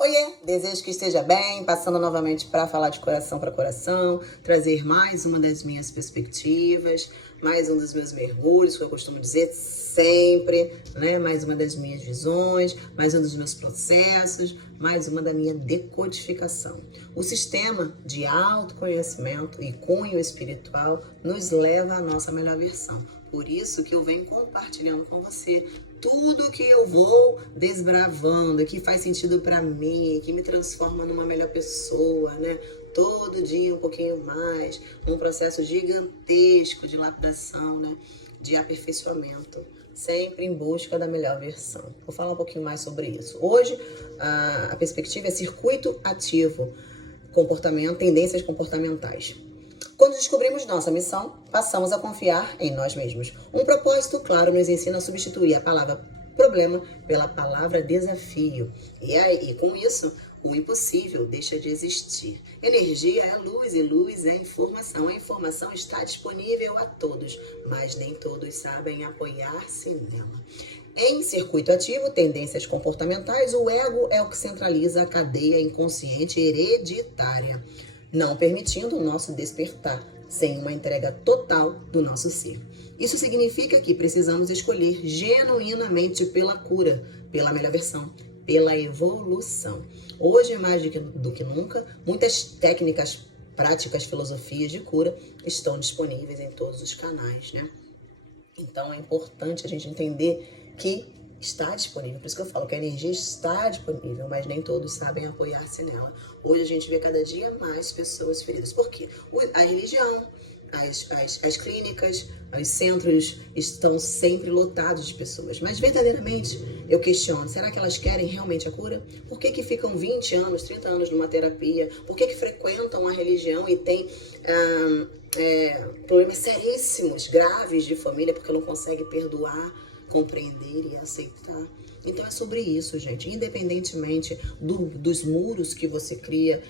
Oiê, desejo que esteja bem, passando novamente para falar de coração para coração, trazer mais uma das minhas perspectivas, mais um dos meus mergulhos, que eu costumo dizer sempre, né? Mais uma das minhas visões, mais um dos meus processos, mais uma da minha decodificação. O sistema de autoconhecimento e cunho espiritual nos leva à nossa melhor versão. Por isso que eu venho compartilhando com você tudo que eu vou desbravando, que faz sentido para mim, que me transforma numa melhor pessoa, né? Todo dia um pouquinho mais, um processo gigantesco de lapidação, né? De aperfeiçoamento, sempre em busca da melhor versão. Vou falar um pouquinho mais sobre isso. Hoje, a perspectiva é circuito ativo, comportamento, tendências comportamentais. Quando descobrimos nossa missão, passamos a confiar em nós mesmos. Um propósito claro nos ensina a substituir a palavra problema pela palavra desafio. E com isso, o impossível deixa de existir. Energia é luz e luz é informação. A informação está disponível a todos, mas nem todos sabem apoiar-se nela. Em circuito ativo, tendências comportamentais, o ego é o que centraliza a cadeia inconsciente hereditária, não permitindo o nosso despertar, sem uma entrega total do nosso ser. Isso significa que precisamos escolher genuinamente pela cura, pela melhor versão, pela evolução. Hoje, mais do que nunca, muitas técnicas, práticas, filosofias de cura estão disponíveis em todos os canais, né? Então, é importante a gente entender que está disponível. Por isso que eu falo que a energia está disponível, mas nem todos sabem apoiar-se nela. Hoje a gente vê cada dia mais pessoas feridas. Por quê? A religião, as clínicas, os centros estão sempre lotados de pessoas. Mas verdadeiramente, eu questiono, será que elas querem realmente a cura? Por que ficam 20 anos, 30 anos numa terapia? Por que frequentam a religião e têm problemas seríssimos, graves de família, porque não conseguem perdoar, compreender e aceitar? Então é sobre isso, gente. Independentemente dos muros que você cria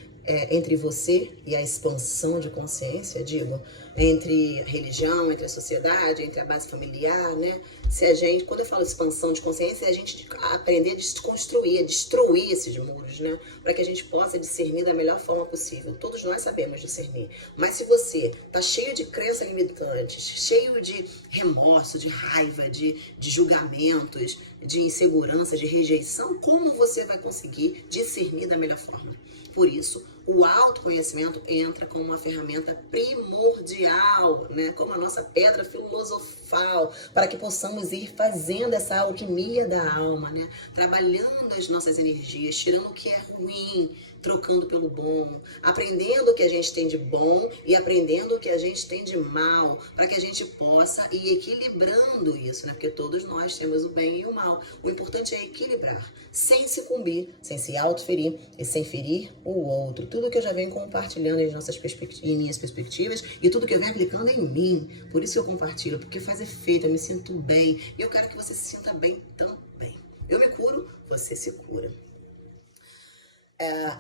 entre você e a expansão de consciência, digo, entre a religião, entre a sociedade, entre a base familiar, né? Se a gente, quando eu falo expansão de consciência, é a gente aprender a desconstruir, a destruir esses muros, né? Para que a gente possa discernir da melhor forma possível. Todos nós sabemos discernir. Mas se você tá cheio de crenças limitantes, cheio de remorso, de raiva, de julgamentos, de insegurança, de rejeição, como você vai conseguir discernir da melhor forma? Por isso, o autoconhecimento entra como uma ferramenta primordial, né? Como a nossa pedra filosofal, para que possamos ir fazendo essa alquimia da alma, né? Trabalhando as nossas energias, tirando o que é ruim, trocando pelo bom, aprendendo o que a gente tem de bom e aprendendo o que a gente tem de mal, para que a gente possa ir equilibrando isso, né? Porque todos nós temos o bem e o mal. O importante é equilibrar, sem sucumbir, sem se autoferir e sem ferir o outro. Tudo que eu já venho compartilhando em minhas perspectivas e tudo que eu venho aplicando em mim. Por isso eu compartilho, porque faz efeito, eu me sinto bem e eu quero que você se sinta bem também. Eu me curo, você se cura.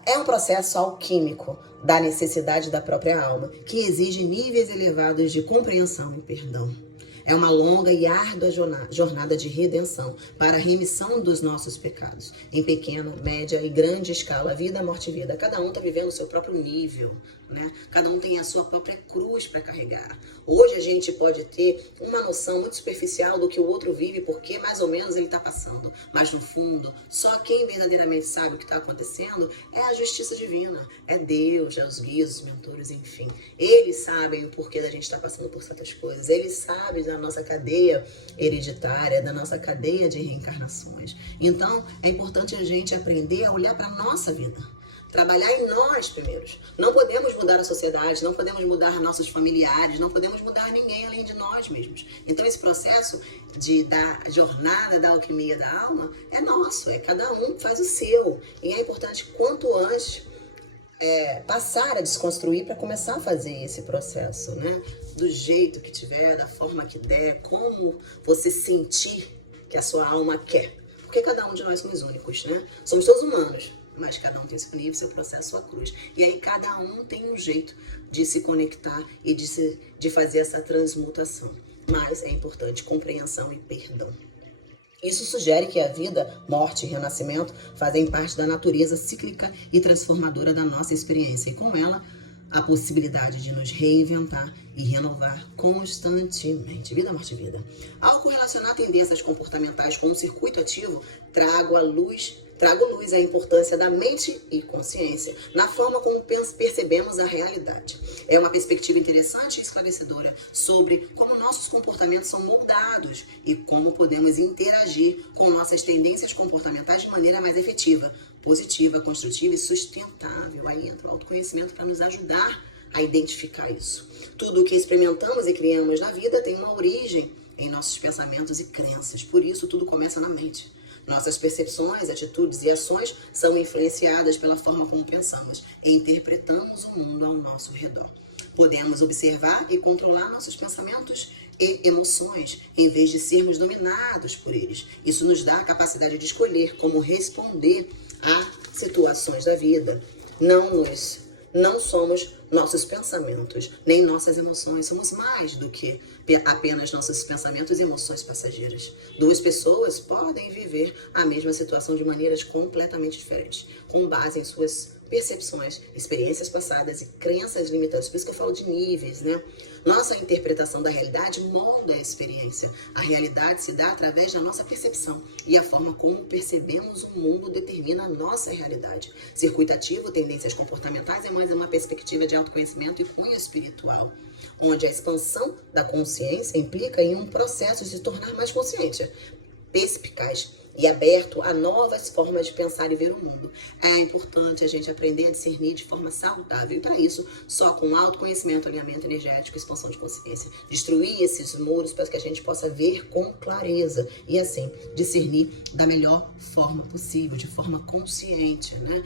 É um processo alquímico da necessidade da própria alma, que exige níveis elevados de compreensão e perdão. É uma longa e árdua jornada de redenção para a remissão dos nossos pecados. Em pequena, média e grande escala, vida, morte e vida. Cada um está vivendo o seu próprio nível, né? Cada um tem a sua própria cruz para carregar. Hoje a gente pode ter uma noção muito superficial do que o outro vive, porque mais ou menos ele está passando. Mas no fundo, só quem verdadeiramente sabe o que está acontecendo é a justiça divina. É Deus, é os guias, os mentores, enfim. Eles sabem o porquê da gente estar passando por certas coisas. Eles sabem da nossa cadeia hereditária, da nossa cadeia de reencarnações. Então, é importante a gente aprender a olhar para a nossa vida. Trabalhar em nós primeiros. Não podemos mudar a sociedade, não podemos mudar nossos familiares, não podemos mudar ninguém além de nós mesmos. Então esse processo da jornada da alquimia da alma é nosso, é cada um faz o seu. E é importante quanto antes passar a desconstruir para começar a fazer esse processo, né? Do jeito que tiver, da forma que der, como você sentir que a sua alma quer. Porque cada um de nós somos únicos, né? Somos todos humanos, mas cada um tem disponível seu processo, sua cruz. E aí cada um tem um jeito de se conectar e de fazer essa transmutação. Mas é importante compreensão e perdão. Isso sugere que a vida, morte e renascimento fazem parte da natureza cíclica e transformadora da nossa experiência, e com ela, a possibilidade de nos reinventar e renovar constantemente. Vida, morte e vida. Ao correlacionar tendências comportamentais com um circuito ativo, trago luz à importância da mente e consciência na forma como percebemos a realidade. É uma perspectiva interessante e esclarecedora sobre como nossos comportamentos são moldados e como podemos interagir com nossas tendências comportamentais de maneira mais efetiva, positiva, construtiva e sustentável. Aí entra o autoconhecimento para nos ajudar a identificar isso. Tudo o que experimentamos e criamos na vida tem uma origem em nossos pensamentos e crenças. Por isso, tudo começa na mente. Nossas percepções, atitudes e ações são influenciadas pela forma como pensamos e interpretamos o mundo ao nosso redor. Podemos observar e controlar nossos pensamentos e emoções, em vez de sermos dominados por eles. Isso nos dá a capacidade de escolher como responder a situações da vida. Não somos nossos pensamentos, nem nossas emoções. Somos mais do que apenas nossos pensamentos e emoções passageiras. Duas pessoas podem viver a mesma situação de maneiras completamente diferentes, com base em suas percepções, experiências passadas e crenças limitantes. Por isso que eu falo de níveis, né? Nossa interpretação da realidade molda a experiência. A realidade se dá através da nossa percepção e a forma como percebemos o mundo determina a nossa realidade. Circuito ativo, tendências comportamentais é mais uma perspectiva de autoconhecimento e cunho espiritual, onde a expansão da consciência implica em um processo de se tornar mais consciente, perspicaz e aberto a novas formas de pensar e ver o mundo. É importante a gente aprender a discernir de forma saudável. E para isso, só com autoconhecimento, alinhamento energético, expansão de consciência, destruir esses muros para que a gente possa ver com clareza e assim discernir da melhor forma possível, de forma consciente, né?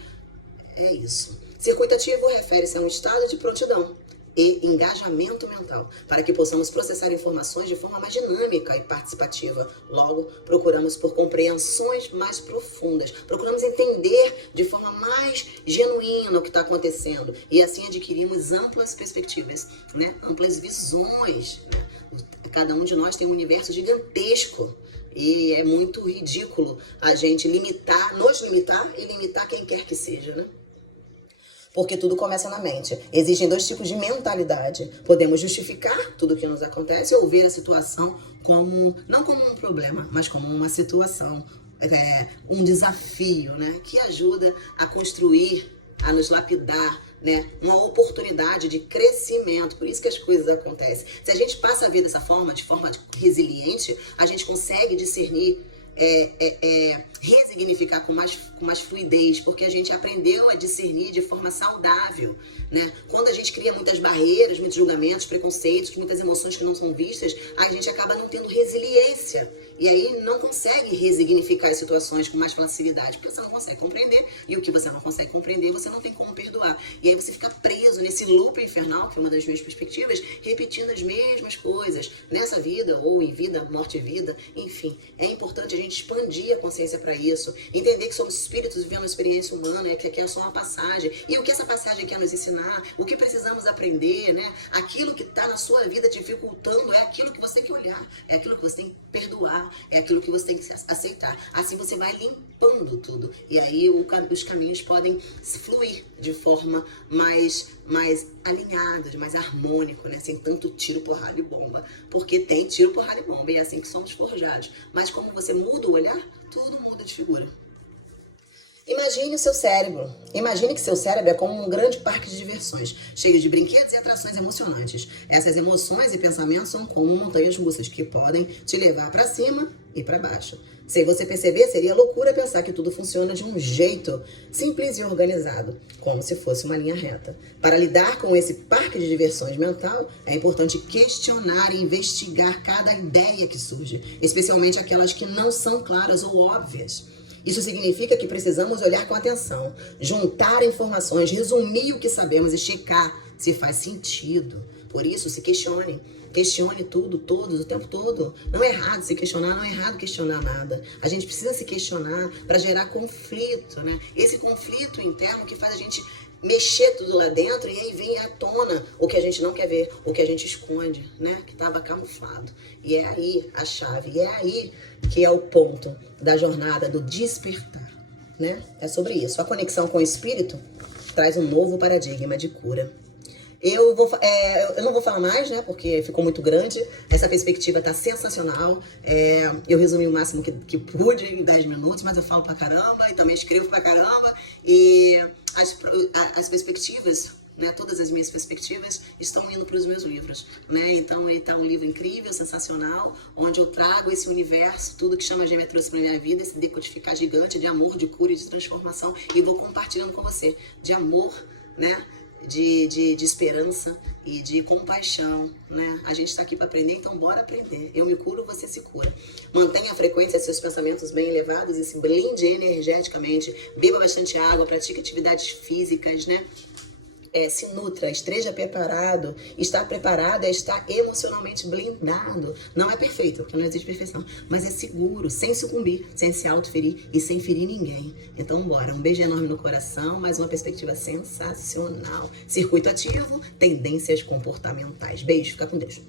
É isso. Circuito ativo refere-se a um estado de prontidão e engajamento mental, para que possamos processar informações de forma mais dinâmica e participativa. Logo, procuramos por compreensões mais profundas, procuramos entender de forma mais genuína o que está acontecendo e assim adquirimos amplas perspectivas, né? Amplas visões, né? Cada um de nós tem um universo gigantesco e é muito ridículo a gente nos limitar e limitar quem quer que seja, né? Porque tudo começa na mente. Existem dois tipos de mentalidade. Podemos justificar tudo o que nos acontece ou ver a situação não como um problema, mas como uma situação, um desafio, né? Que ajuda a construir, a nos lapidar, né? Uma oportunidade de crescimento. Por isso que as coisas acontecem. Se a gente passa a ver dessa forma, de forma resiliente, a gente consegue discernir, resignificar com mais fluidez, porque a gente aprendeu a discernir de forma saudável, né? Quando a gente cria muitas barreiras, muitos julgamentos, preconceitos, muitas emoções que não são vistas, a gente acaba não tendo resiliência. E aí não consegue resignificar as situações com mais facilidade, porque você não consegue compreender, e o que você não consegue compreender, você não tem como perdoar. E aí você fica preso nesse loop infernal, que é uma das minhas perspectivas, repetindo as mesmas coisas, nessa vida, ou em vida, morte e vida, enfim. É importante a gente expandir a consciência para isso, entender que somos espíritos vivendo uma experiência humana, que aqui é só uma passagem, e o que essa passagem quer nos ensinar, o que precisamos aprender, né? Aquilo que está na sua vida dificultando é aquilo que você tem que olhar, é aquilo que você tem que perdoar, é aquilo que você tem que aceitar. Assim você vai limpando tudo. E aí os caminhos podem fluir de forma mais alinhada, mais harmônico, né? Sem tanto tiro, porrada e bomba. Porque tem tiro, porrada e bomba. E é assim que somos forjados. Mas como você muda o olhar, tudo muda de figura. Imagine o seu cérebro. Imagine que seu cérebro é como um grande parque de diversões, cheio de brinquedos e atrações emocionantes. Essas emoções e pensamentos são como montanhas russas que podem te levar para cima e para baixo. Sem você perceber, seria loucura pensar que tudo funciona de um jeito simples e organizado, como se fosse uma linha reta. Para lidar com esse parque de diversões mental, é importante questionar e investigar cada ideia que surge, especialmente aquelas que não são claras ou óbvias. Isso significa que precisamos olhar com atenção, juntar informações, resumir o que sabemos e checar se faz sentido. Por isso, se questione. Questione tudo, todos, o tempo todo. Não é errado se questionar, não é errado questionar nada. A gente precisa se questionar para gerar conflito, né? Esse conflito interno que faz a gente mexer tudo lá dentro e aí vem à tona o que a gente não quer ver, o que a gente esconde, né? Que estava camuflado. E é aí a chave, e é aí que é o ponto da jornada do despertar, né? É sobre isso. A conexão com o espírito traz um novo paradigma de cura. Eu não vou falar mais, né? Porque ficou muito grande. Essa perspectiva tá sensacional. Eu resumi o máximo que pude em 10 minutos, mas eu falo pra caramba e também escrevo pra caramba. E as perspectivas, né? Todas as minhas perspectivas estão indo para os meus livros, né? Então ele tá um livro incrível, sensacional, onde eu trago esse universo, tudo que Chama Gêmea trouxe pra minha vida, esse decodificar gigante de amor, de cura e de transformação. E vou compartilhando com você de amor, né? De esperança e de compaixão, né? A gente está aqui para aprender, então bora aprender. Eu me curo, você se cura. Mantenha a frequência de seus pensamentos bem elevados e se blinde energeticamente. Beba bastante água, pratique atividades físicas, né? Se nutra, esteja preparado. Estar preparado é estar emocionalmente blindado. Não é perfeito, porque não existe perfeição, mas é seguro, sem sucumbir, sem se autoferir e sem ferir ninguém. Então bora, um beijo enorme no coração, mais uma perspectiva sensacional. Circuito ativo, tendências comportamentais. Beijo, fica com Deus.